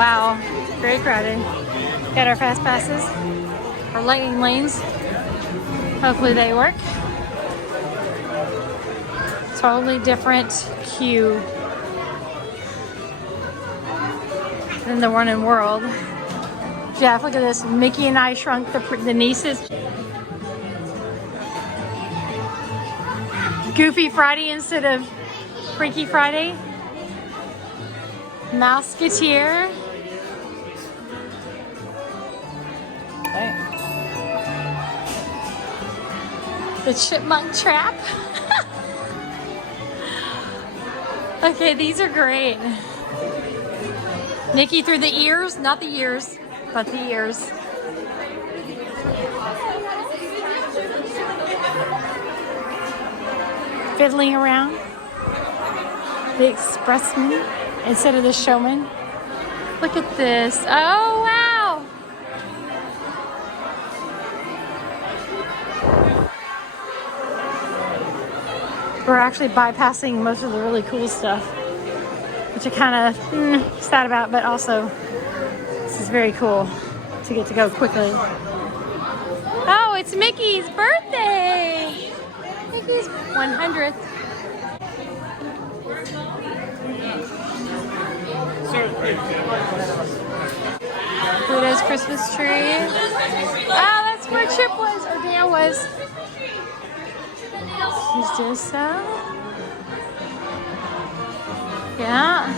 Wow, very crowded. Got our fast passes, our lightning lanes. Hopefully they work. Totally different queue than the one in World. Jeff, look at this. Mickey and I Shrunk the nieces. Goofy Friday instead of Freaky Friday. Mouseketeer. The Chipmunk Trap. Okay, these are great. Nikki through the ears, not the ears, but the ears. Fiddling around. The expressman instead of the showman. Look at this. Oh, wow. We're actually bypassing most of the really cool stuff, which I kind of sad about, but also this is very cool to get to go quickly. Oh, it's Mickey's birthday! Mickey's 100th. Pluto's Christmas tree. Oh, that's where Chip was, or Dan was. He's just so. Yeah.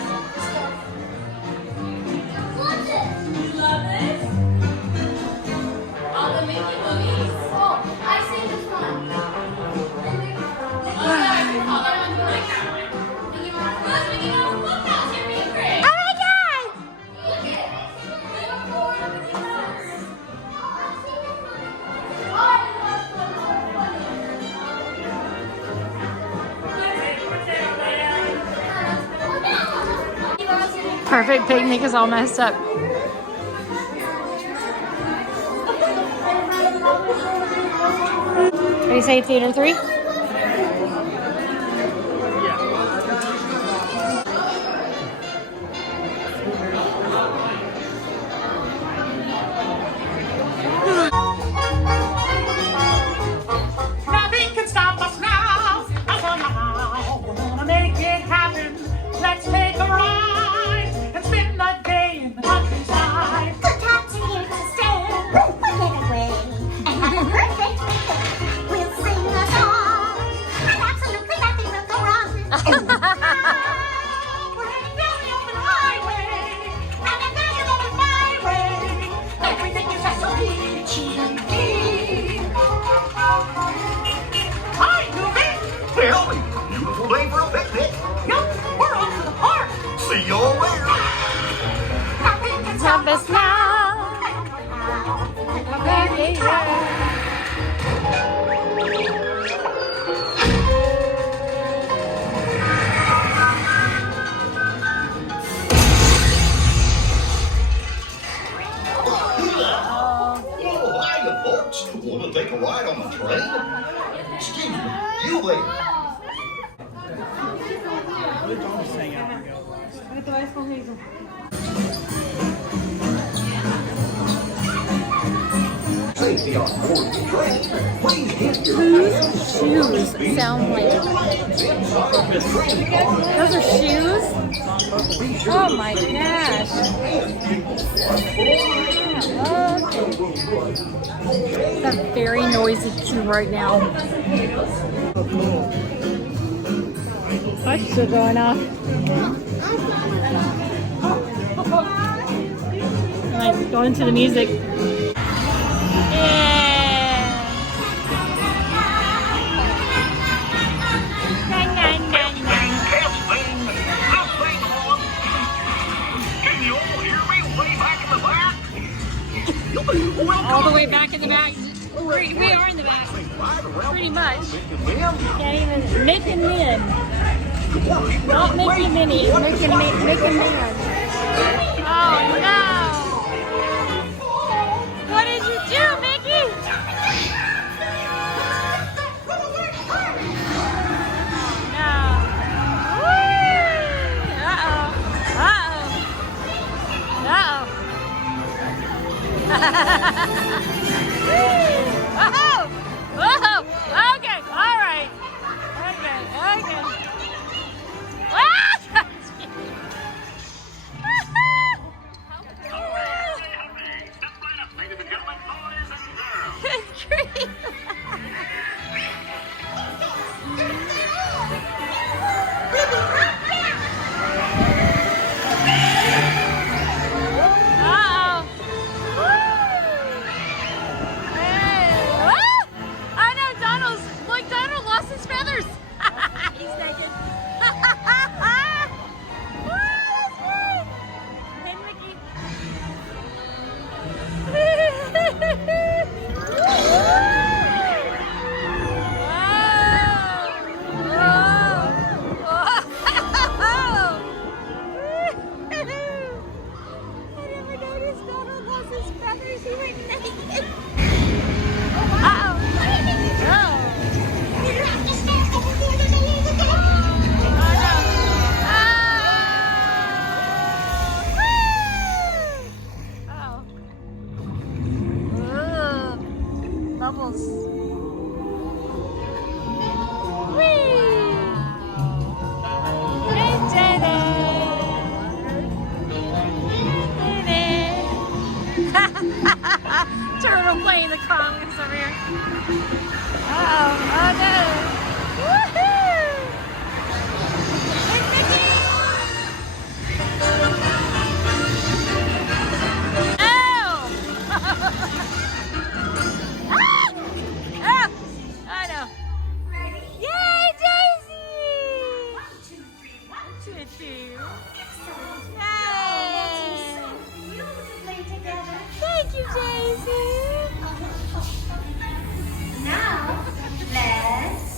Love it. All the Mickey movies. Oh, I see this one. Perfect picnic is all messed up. What do you say, Theater 3? Nothing can stop us now. We're gonna make it happen. Let's take a ride and spend the day in the countryside. Good times are here to stay. We'll get away and have a perfect weekend. We'll sing a song, and absolutely nothing will go wrong. We're heading down the open highway, and I'm going over my way. Everything is just so peachy. Hi, Goofy. Well, it's a beautiful day for a picnic. Yup, we're off to the park. See y'all later. Nothing can Stop us now. Oh, hiya, folks. Want to take a ride on the train? Excuse me, you there? Safety on board the train. Please hit your Whose shoes sound like? Those are shoes? Oh my gosh. Okay. It's a very noisy queue right now. Lights still going off. Like going to the music. All the way back in the back. We are in the back. Pretty much. Can't even. Mick and Min. Not Mickey and Minnie. Mick and Min. Oh no. What did you do, Mickey? No. Uh-oh. Uh-oh. bubbles. Whee! Hey, Jenny! Turtle playing the congas over here. Uh-oh. Oh, no. Woohoo! Hey, Mickey! Oh! Ah! Oh, I know. Yay, Daisy! 1, 2, 3. Nice. Thank you, Daisy. Now, let's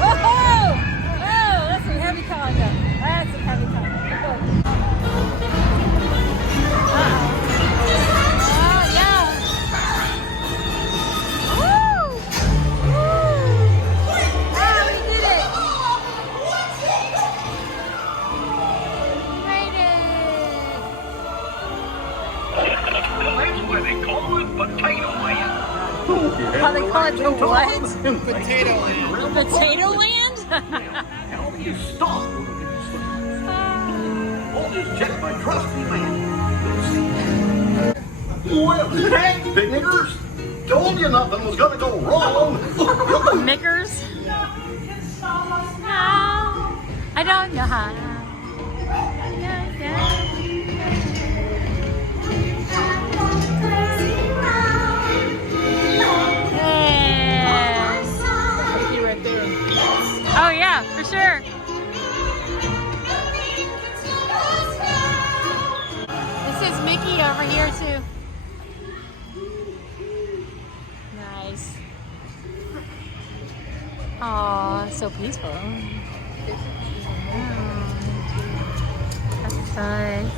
Whoa! Oh, that's some heavy conga. That's some heavy conga. Oh, yeah. Woo! Woo! Oh, we did it! We made That's why they call it Potato Land. it! How they call it the what? Potato Land. Potato Land? How do you stop? I'll just check my trusty man. Well, thanks, Bigners. Told you nothing was gonna go wrong. Mickers? No, I don't know how. Yeah. Mickey right there. Oh yeah, for sure. This is Mickey over here too. Nice. Aw, so peaceful. That's nice.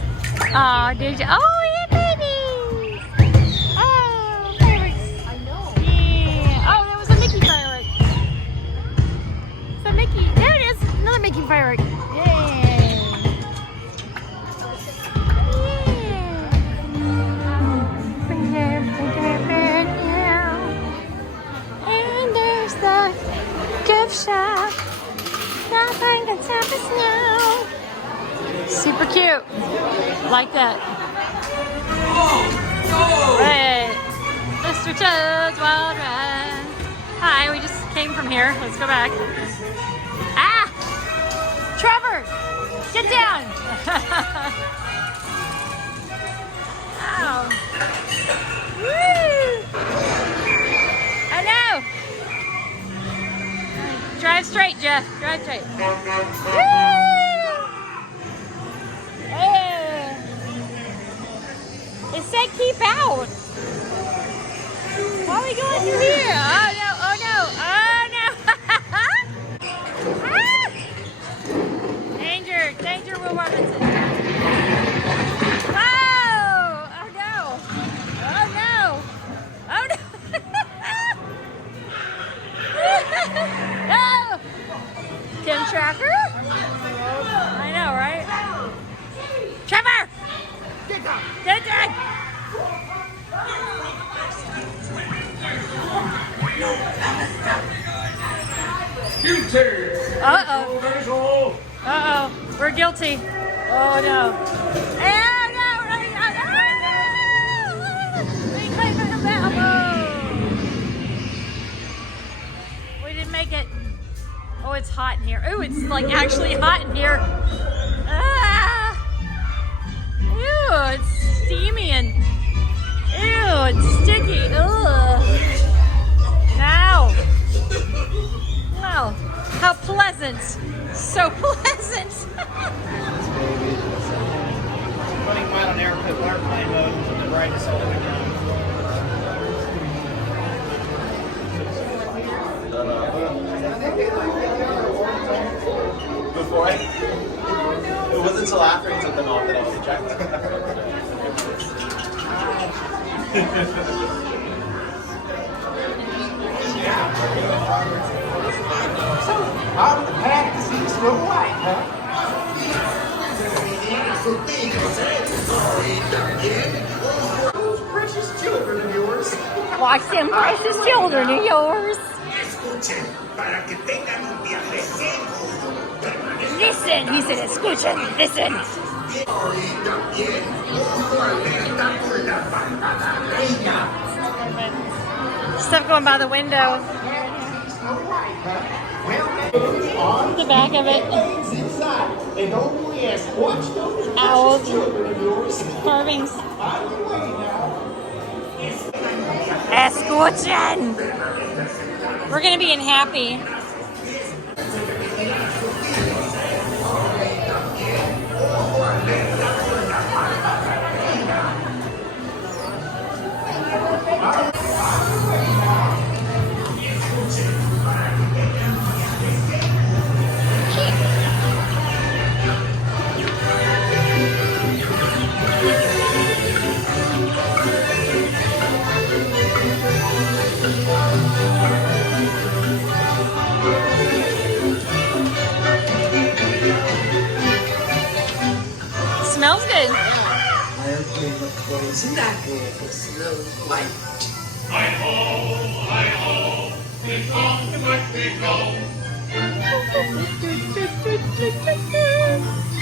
Aw, did you? Oh, yeah, babies! Oh, fireworks. I know. Yeah. Oh, that was a Mickey firework. It's a Mickey. There it is. Another Mickey firework. Yay. And there's the gift shop. Nothing can stop us now. Super cute. Like that. Right. Mr. Toad's Wild Ride. Hi, we just came from here. Let's go back. Ah! Trevor! Get down! Ow. Woo! I know! Drive straight, Jeff. Drive straight. Woo! Hey! It said keep out. Why are we going through here? Oh no, oh no, oh no. Ah! Danger, danger, Will Robinson. Oh! Oh no. Oh no. Oh no. Oh! Tim Tracker? I know, right? Trevor! Get down! Uh-oh. Uh-oh. We're guilty. Oh, no. Oh, no. We didn't make it. Oh, it's hot in here. Oh, it's like actually hot in here. Ah! Ew, it's steamy and ew, it's sticky. Ugh. Now. Wow, how pleasant. So pleasant. Running mine on airplane mode with the brightness all the way down. Before it wasn't until after he took them off that I was ejected. So, out of the pack to see Snow White, huh? Watch them precious children of yours. Escuchen para que tengan un viaje seguro. Listen, he said, escuchen, listen. Y también, ojo alerta con la malvada reina. Stuff going by the window. The back of it. And only as watch those Owls. children of yours. Carvings. By the way now. Escuchen. We're gonna be in Happy. Smells good.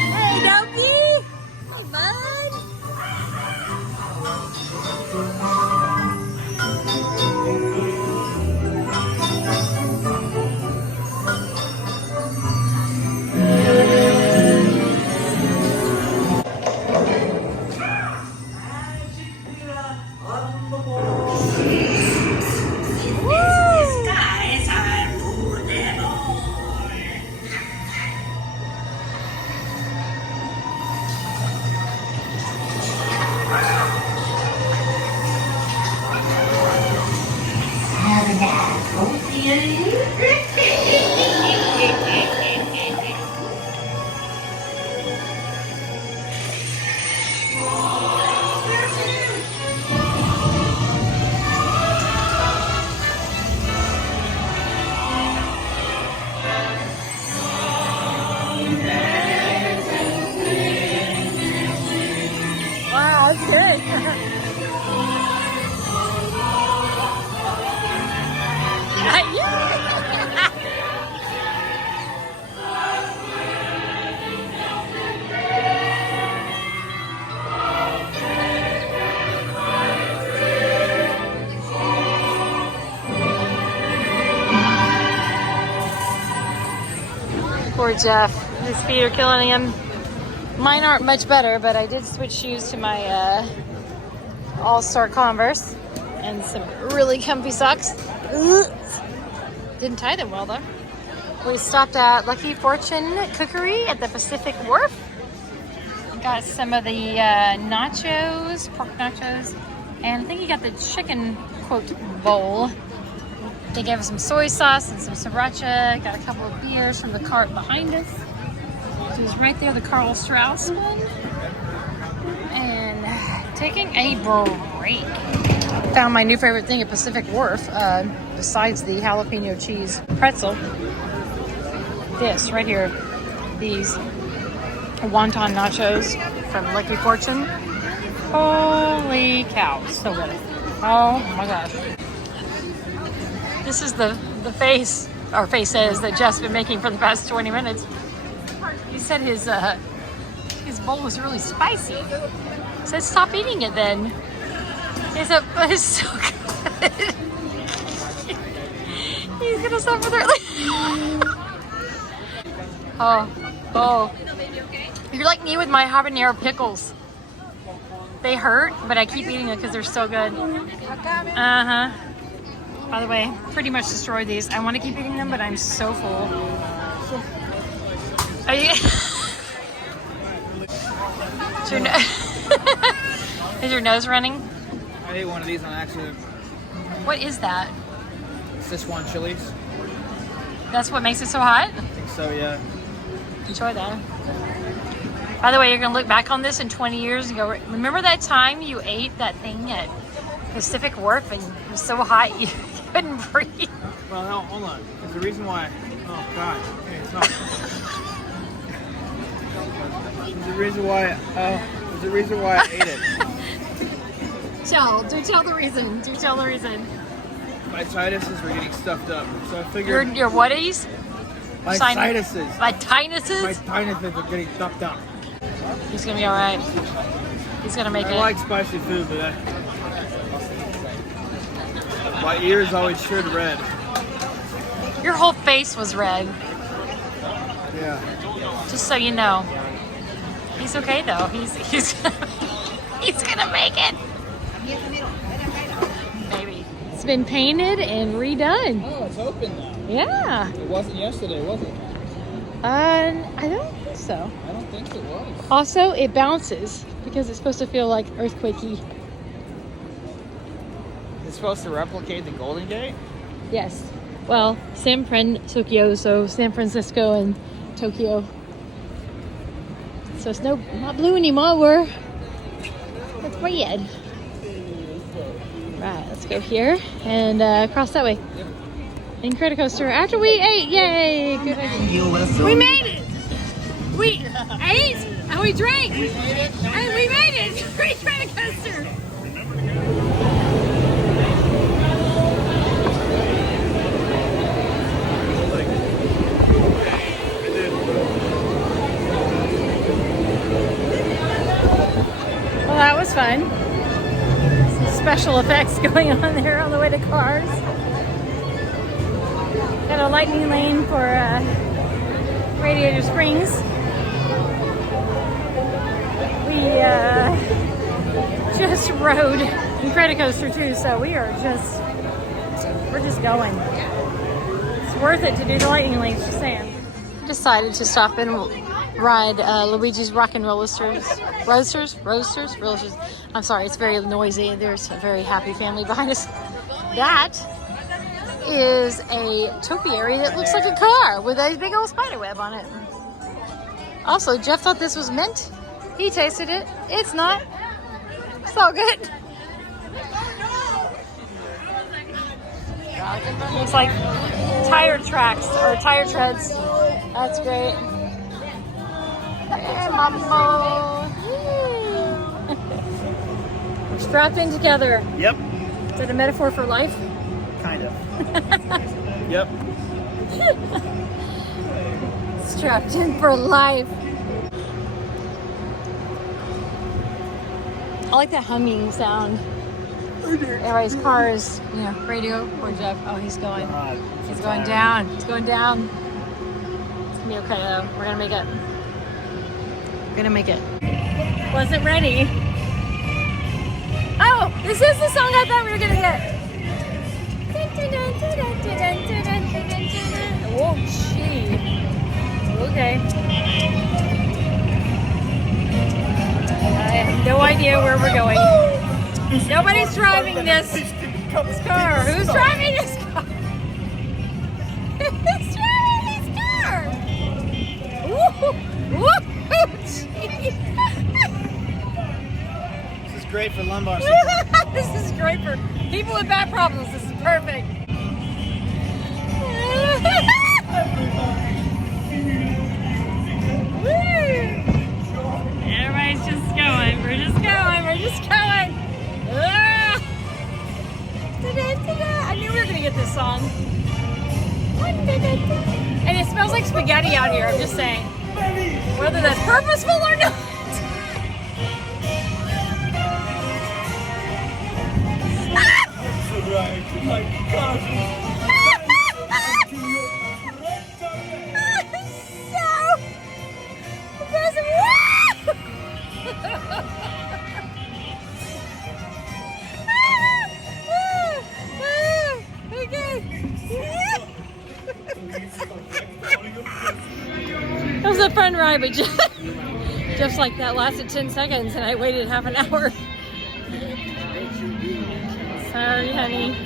Hey, Dopey! Hey, bud! Wow, that's good. Poor Jeff. His feet are killing him. Mine aren't much better, but I did switch shoes to my All-Star Converse and some really comfy socks. Ugh. Didn't tie them well though. We stopped at Lucky Fortune Cookery at the Pacific Wharf. Got some of the nachos, pork nachos, and I think he got the chicken, quote, bowl. They gave us some soy sauce and some sriracha. Got a couple of beers from the cart behind us. It was right there, the Carl Strauss one. And taking a break. Found my new favorite thing at Pacific Wharf, besides the jalapeno cheese pretzel. This right here, these wonton nachos from Lucky Fortune. Holy cow, so good. Oh my gosh. This is the face, or faces, that Jeff's been making for the past 20 minutes. He said his bowl was really spicy. I said, stop eating it then. He said, but it's so good. He's gonna suffer there. Oh. You're like me with my habanero pickles. They hurt, but I keep eating it because they're so good. Uh-huh. By the way, pretty much destroyed these. I want to keep eating them, but I'm so full. Are you... Is your, is your nose running? I ate one of these on accident. What is that? Szechuan chilies. That's what makes it so hot? I think so, yeah. Enjoy that. By the way, you're going to look back on this in 20 years and go, remember that time you ate that thing at Pacific Wharf and it was so hot you couldn't breathe? Well, no, hold on. There's a reason why. Oh, God. Okay, stop. There's a reason why I ate it. tell. Do tell the reason. Do tell the reason. My sinuses were getting stuffed up, so I figured Your whaties? my sinuses. My sinuses? My sinuses are getting stuffed up. He's gonna be all right. He's gonna make I it. like spicy food, but my ears always turned red. Your whole face was red. Yeah. Just so you know. He's okay though. He's he's gonna make it. Maybe. It's been painted and redone. Oh, it's open now. Yeah. It wasn't yesterday, was it? I don't think so. I don't think it was. Also, it bounces because it's supposed to feel like earthquakey. It's supposed to replicate the Golden Gate? Yes. Well, Tokyo, so San Francisco and Tokyo. So it's not blue anymore. It's red. Right, let's go here and cross that way. Incredicoaster after we ate. Yay! Good idea. We made it! We ate and we drank and we made it! Free Incredicoaster! Well, that was fun. Some special effects going on there on the way to Cars. Got a lightning lane for Radiator Springs. We just rode Incredicoaster too, so we're just going. It's worth it to do the lightning lanes, just saying. Decided to stop and ride Luigi's Rock and Rollsters. Roasters? I'm sorry, it's very noisy. There's a very happy family behind us. That is a topiary that looks like a car with a big old spider web on it. Also, Jeff thought this was mint. He tasted it. It's not. It's all good. Looks like tire tracks or tire treads. That's great. Hey, Mambo. We're strapped in together. Yep. Is that a metaphor for life? Kind of. Yep. Strapped in for life. I like that humming sound. Everybody's cars, radio. Poor Jeff. Oh, he's going. He's going down. He's going down. It's gonna be okay though. We're gonna make it. We're gonna make it. Wasn't ready. Oh, this is the song I thought we were gonna hit. Oh, gee. Okay. I have no idea where we're going. Nobody's driving this car. Who's driving this car? Who's driving this car? Woo! Gee. This is great for lumbar syndrome. This is great for people with back problems. This is perfect. Everybody's just going. We're just going. We're just going. Ah! I knew we were gonna get this song. And it smells like spaghetti out here. I'm just saying, whether that's purposeful or not. It was a fun ride, but just like that lasted 10 seconds and I waited half an hour. Sorry, honey.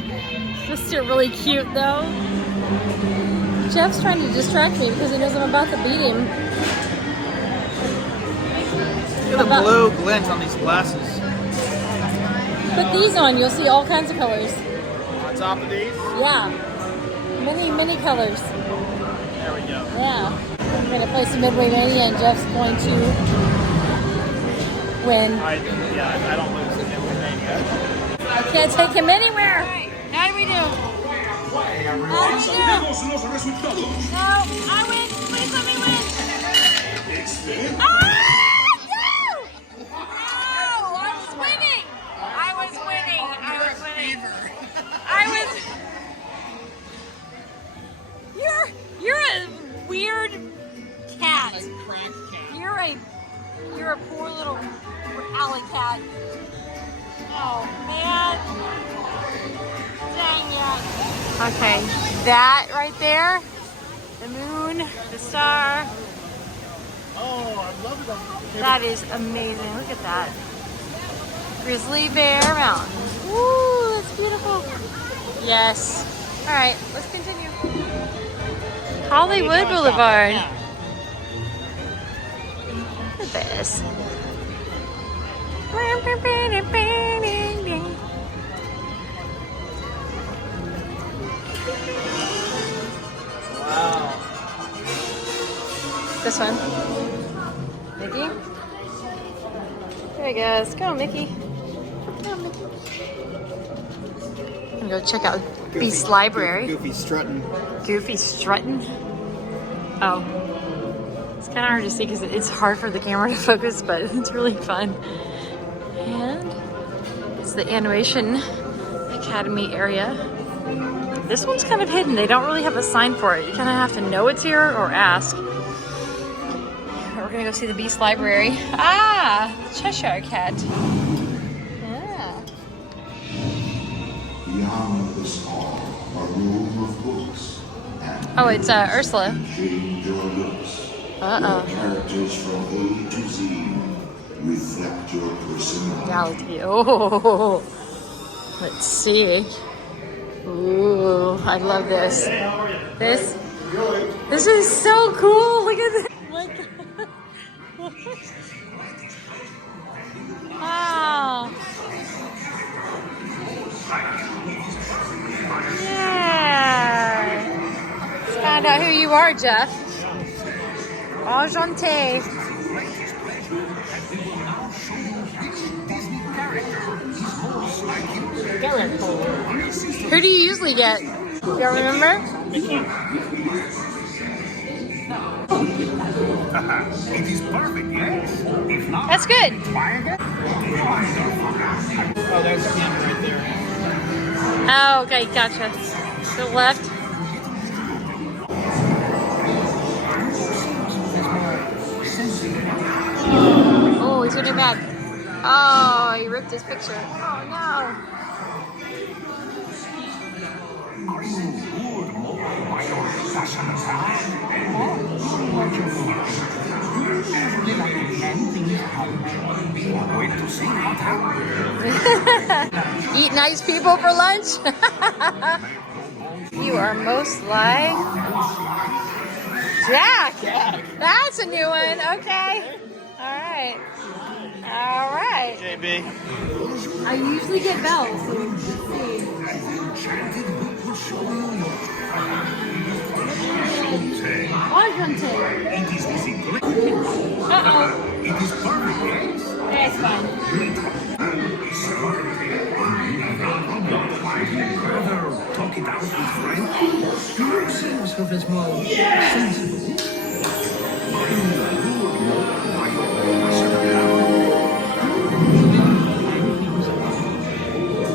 Just still really cute though. Jeff's trying to distract me because he knows I'm about to beat him. Look at the blue glint on these glasses. Put these on, you'll see all kinds of colors. On top of these? Yeah. Many colors. There we go. Yeah. I'm going to play some Midway Mania and Jeff's going to win. I don't lose the Midway Mania. Can't take him anywhere. How do we do? How do we do? No, I win. Please let me win. Ah! No! No! I was winning. I was winning. I was winning. I was. You're a weird cat. You're a poor little alley cat. Oh man. Dang it. Okay, that right there, the moon, the star. Oh, I love it. That is amazing. Look at that. Grizzly Bear Mountain. Ooh, that's beautiful. Yes. All right, let's continue. Hollywood Boulevard. Look at this. Wow. This one. Mickey. There he goes. Go, Mickey. Go, Mickey. I'm gonna go check out Beast Library. Goofy strutting. Goofy strutting. Oh. It's kind of hard to see because it's hard for the camera to focus, but it's really fun. And it's the Animation Academy area. This one's kind of hidden. They don't really have a sign for it. You kind of have to know it's here or ask. We're gonna go see the Beast Library. Ah, the Cheshire Cat. Yeah. Beyond this hall, a room of books. Oh, it's Ursula. Change your looks. Uh-oh. Characters from A to Z reflect your personality. Oh, let's see. Ooh, I love this. This is so cool. Look at this. Wow. Yeah. Let's find out who you are, Jeff. Enchanté. Who do you usually get? You don't remember? It is perfect, yes? If not, That's good. Oh, there's the camera right there. Oh, okay, gotcha. To the left. Oh, he's getting back. Oh, he ripped his picture. Oh no. wait to see what happens. Eat nice people for lunch? You are most like Jack. That's a new one. Okay. All right. All right. JB. I usually get bells. So Quadrante. Uh-oh. It is perfect, yes? That's fine. Rather talk it out with friends. You seem of as more sensible.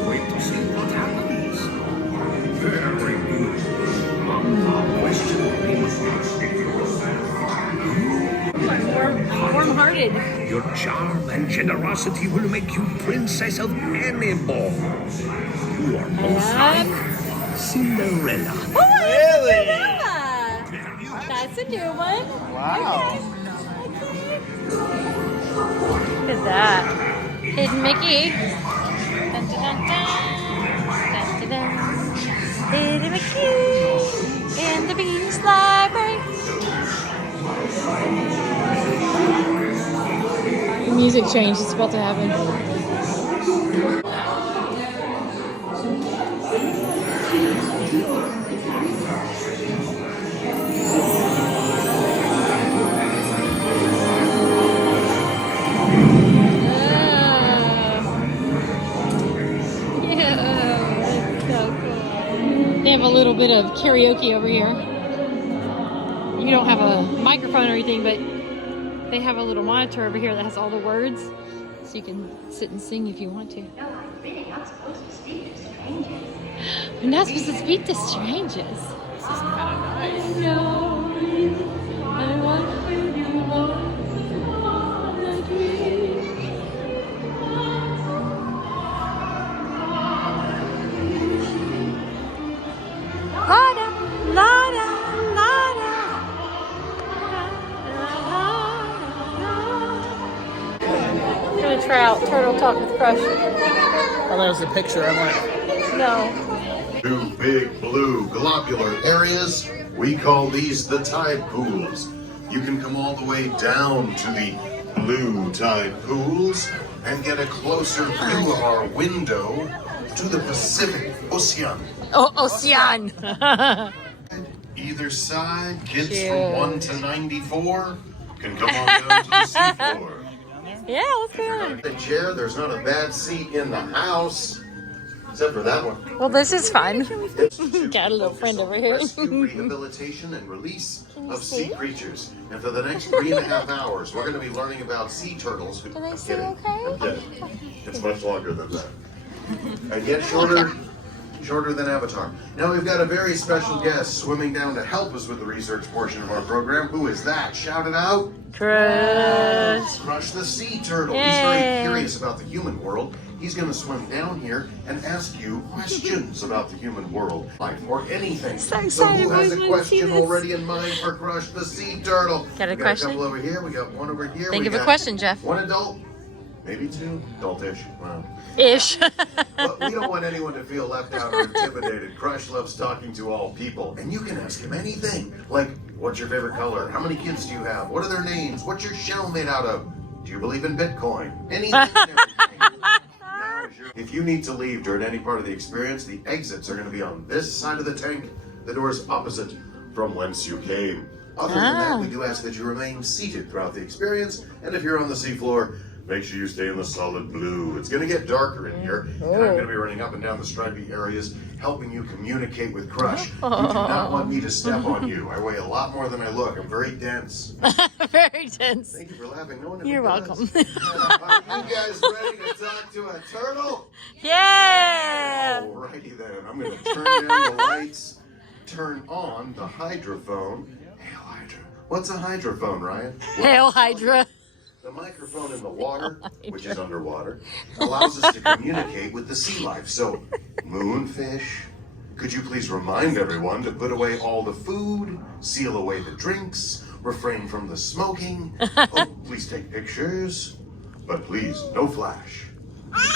Wait to see what happens. Very good. One more question. Warm-hearted. Your charm and generosity will make you princess of any ball. You are most like Cinderella. Oh, Really? that's a new one. Wow. Look at that. Hidden Mickey. Dun, dun, dun, dun. Dun, dun, dun. Hidden Mickey in the Beast Library. The music change. It's about to happen. have a little bit of karaoke over here. You don't have a microphone or anything, but they have a little monitor over here that has all the words, so you can sit and sing if you want to. No, I'm really not supposed to speak to strangers. We're not supposed to speak to strangers. This is kind of nice. I want to bring you home. Lada, lada, lada. I'm gonna try out Turtle Talk with Crush. Oh, that was the picture I wanted. No. Two big blue globular areas. We call these the tide pools. You can come all the way down to the blue tide pools and get a closer view of our window to the Pacific Ocean. Oh, Ocean. Either side, kids Cute. from 1 to 94 can come on down to the seafloor. Yeah, let's If you're go. not in a chair, there's not a bad seat in the house, except for that one. Well, this is fun. Institute Got a little focus friend on over the here. Rescue, rehabilitation, and release of sea creatures. And for the next 3.5 hours, we're going to be learning about sea turtles. Do they I'm see kidding. okay? I'm kidding. It's much longer than that. And yet shorter than Avatar. Now we've got a very special guest swimming down to help us with the research portion of our program. Who is that? Shout it out. Crush. Crush the sea turtle. He's Yay. very curious about the human world. He's going to swim down here and ask you questions about the human world, life, or anything. So who excited, has boys, a when you see question this. already in mind for Crush the sea turtle? Got a We question? a couple over here. We got one over here. Think we of a got question, Jeff. One adult, maybe two, adult-ish. Wow. Ish. But we don't want anyone to feel left out or intimidated. Crush loves talking to all people. And you can ask him anything. Like, what's your favorite color? How many kids do you have? What are their names? What's your shell made out of? Do you believe in Bitcoin? Anything and everything. If you need to leave during any part of the experience, the exits are going to be on this side of the tank. The doors opposite from whence you came. Other than that, we do ask that you remain seated throughout the experience. And if you're on the seafloor, make sure you stay in the solid blue. It's going to get darker in here, and I'm going to be running up and down the stripy areas, helping you communicate with Crush. You do not want me to step on you. I weigh a lot more than I look. I'm very dense. Very tense. Thank you for laughing. No one ever You're does. welcome. Are you guys ready to talk to a turtle? Yeah. Alrighty then. I'm going to turn down the lights, turn on the hydrophone. Hail Hydra. What's a hydrophone, Ryan? Hail Hydra. The microphone in the water, which is underwater, allows us to communicate with the sea life. So, moonfish, could you please remind everyone to put away all the food, seal away the drinks, refrain from the smoking. Oh, please take pictures, but please, no flash.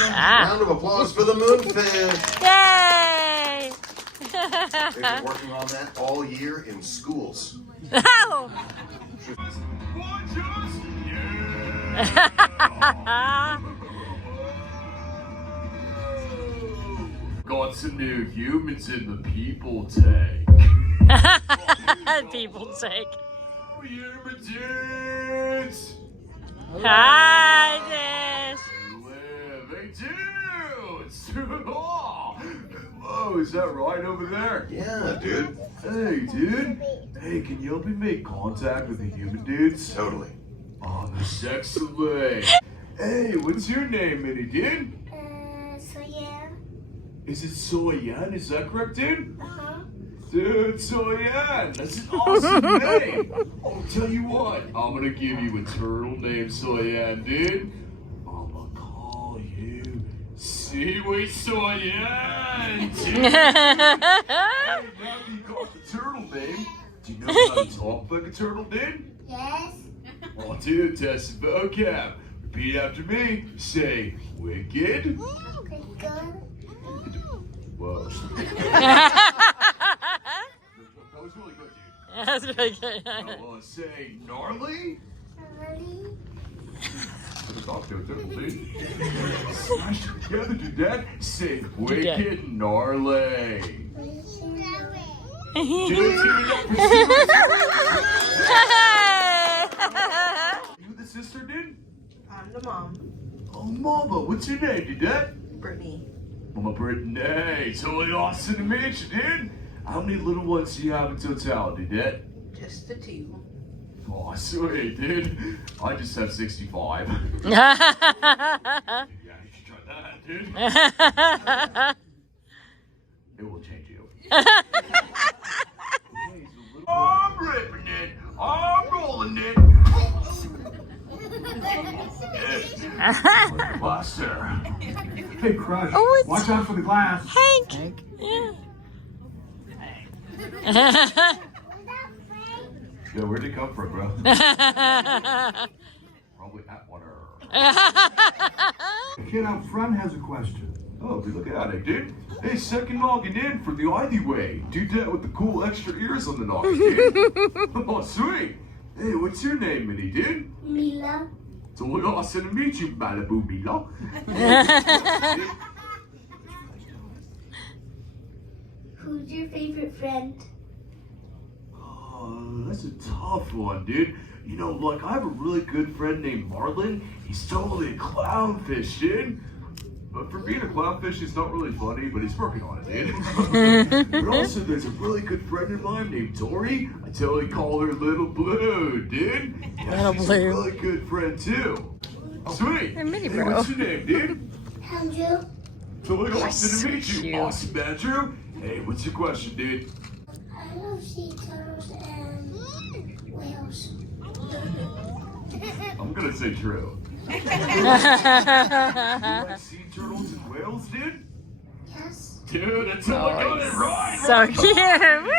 Round of applause for the moonfish. Yay. They've been working on that all year in schools. Oh. Got some new humans in the people tank. People take. Oh, human dudes! Hi, Dish. Living dudes! Oh, is that right over there? Yeah, dude. Hey, dude. Hey, can you help me make contact with the human dudes? Totally. Oh, that's excellent. Hey, what's your name, Minnie, dude? So yeah. Is it Soyan? Is that correct, dude? Uh-huh. Dude, Soyan! That's an awesome name! I'll tell you what, I'm gonna give you a turtle named Soyan, dude. I'm gonna call you Seaweed Soyan, dude. Hey, now that you got the turtle name, do you know how to talk like a turtle, dude? Yes. Oh, dude, test the vocab. Repeat after me. Say, wicked. Good. Whoa. That was really good, dude. That's really good. I want to say gnarly. Really? Talk to it, dude. Smash together, do that. Say wicked gnarly. You the sister, dude? I'm the mom. Oh, Mama, what's your name, dude? Brittany. Mama Brittany, totally awesome to meet you, dude. How many little ones do you have in totality, Dad? Just the two. Oh, sweet, dude. I just have 65. Yeah. Yeah, you should try that, dude. It will change you. I'm ripping it. I'm rolling it. Buster. Hey, Crush. Oh, it's Watch out for the glass. Hank. Yeah. Yo, where'd it come from, bro? Probably Atwater. The kid out front has a question. Oh, dude, look at it, dude. Hey, second noggin in from the Ivy Way. Dude, that with the cool extra ears on the noggin, dude. Oh, sweet. Hey, what's your name, Minnie, dude? Mila. So awesome to meet you, Malibu Mila. Who's your favorite friend? Oh, that's a tough one, dude. You know, like, I have a really good friend named Marlin. He's totally a clownfish, dude. But for being a clownfish, he's not really funny, but he's working on it, dude. But also, there's a really good friend of mine named Tori. I totally call her Little Blue, dude. Yeah, Little she's Blue. a really good friend, too. Sweet. Hey, Minnie, Hey, bro. what's your name, dude? Andrew. Totally awesome so to meet you, cute. awesome, Andrew. Hey, what's your question, dude? I love sea turtles and whales. I'm gonna say true. You like sea turtles and whales, dude? Yes. Dude, I totally got it right! So cute. Woo!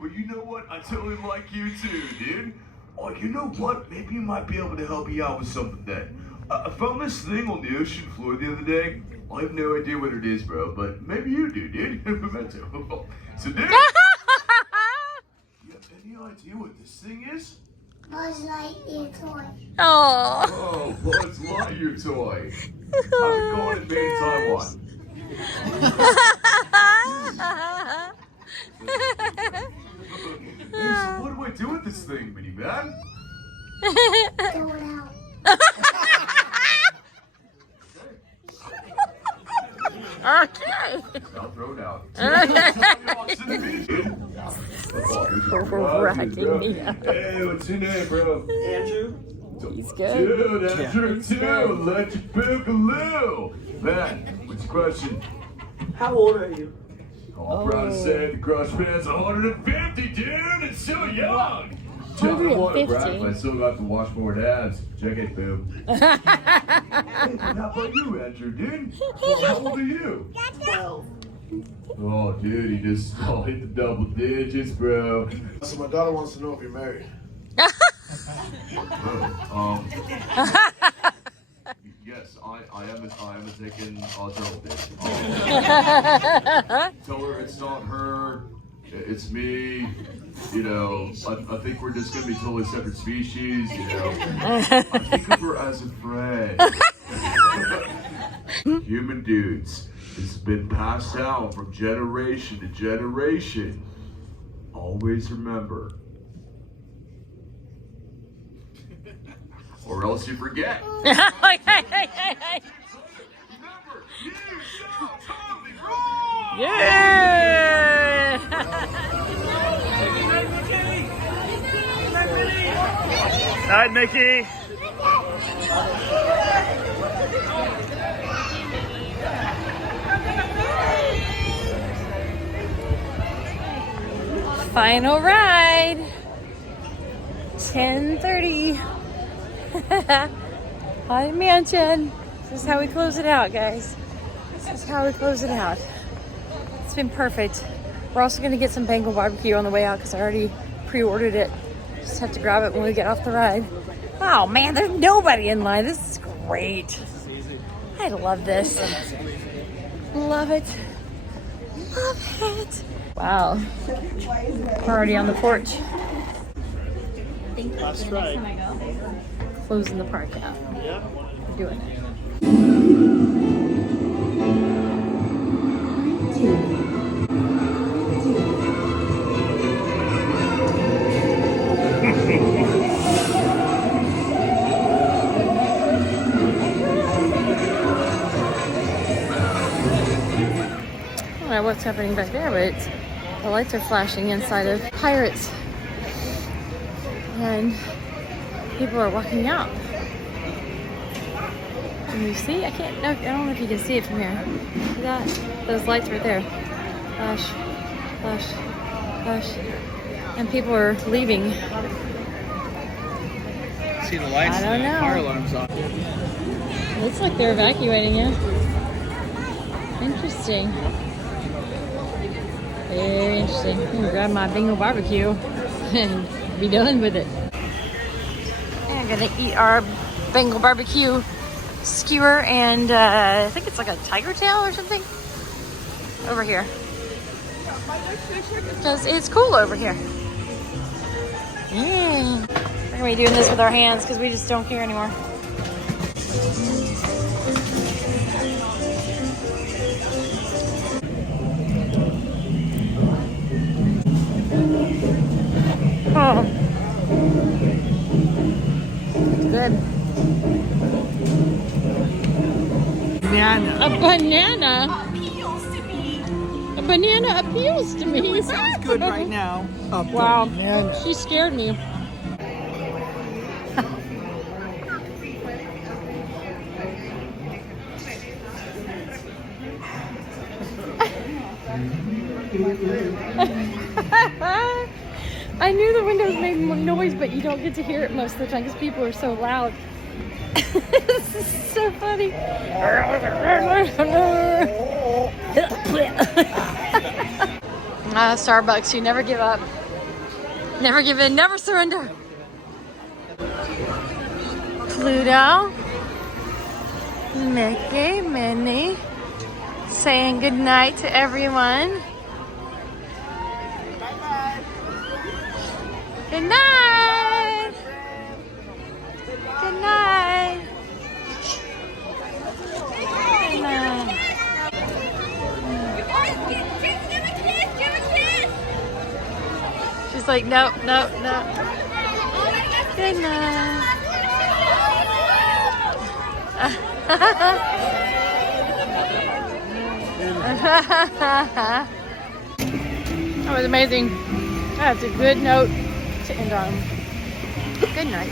Well, you know what? I totally like you too, dude. Oh, you know what? Maybe you might be able to help me out with something then. I found this thing on the ocean floor the other day. I have no idea what it is, bro, but maybe you do, dude. Memento. So, dude, you have any idea what this thing is? Buzz Lightyear toy. Oh. Oh, Buzz Lightyear toy. I've been going and made in Taiwan. Hey, so what do I do with this thing, Minnie man? Throw it out. Okay. I'll throw it out. Overacting me up. Hey, what's your name, bro? Andrew? He's good. Dude, Andrew too. Let you boogaloo. Man, what's your question? How old are you? Oh, I'm proud to say the crush man's 150, dude. It's so young. Check the water, 150? Brad. I still got the washboard abs. Check it, boo. Hey, how about you, Andrew, dude? How old are you? 12. Oh, dude, he just hit the double digits, bro. So my daughter wants to know if you're married. Yes, I am a taken turtle bitch. Tell her it's not her, it's me. You know, I think we're just gonna be totally separate species. You know, I think of her as a friend. Human dudes, it's been passed down from generation to generation. Always remember. Or else you forget. Remember, you shall totally roll! Yeah. Night, Mickey. Final ride. 10:30. Haunted Mansion. This is how we close it out, guys. This is how we close it out. It's been perfect. We're also going to get some Bengal barbecue on the way out because I already pre-ordered it. Just have to grab it when we get off the ride. Oh man, there's nobody in line. This is great. I love this. Love it. Love it. Wow. We're already on the porch. That's right. Closing the park out. Yeah. We're doing it. out what's happening back there, but the lights are flashing inside of Pirates. And people are walking out. Can you see? I don't know if you can see it from here. Look at that. Those lights right there. Flash, flash, flash. And people are leaving. See the lights? I don't know. Fire alarms off. Looks like they're evacuating it. Interesting. Very interesting. I'm gonna grab my Bengal barbecue and be done with it. And I'm gonna eat our Bengal barbecue skewer and I think it's like a tiger tail or something over here. Because it's cool over here. Yeah. We're gonna be doing this with our hands because we just don't care anymore. Oh. It's good. Banana. A banana? A banana appeals to me. Sounds good right now. Wow. She scared me. I knew the windows made noise, but you don't get to hear it most of the time because people are so loud. This is so funny. Starbucks, you never give up. Never give in, never surrender. Pluto, Mickey, Minnie, saying goodnight to everyone. Good night. Good night. Good night. She's like, nope, nope, nope. Good night. That was amazing. That's a good note to end on. Good night.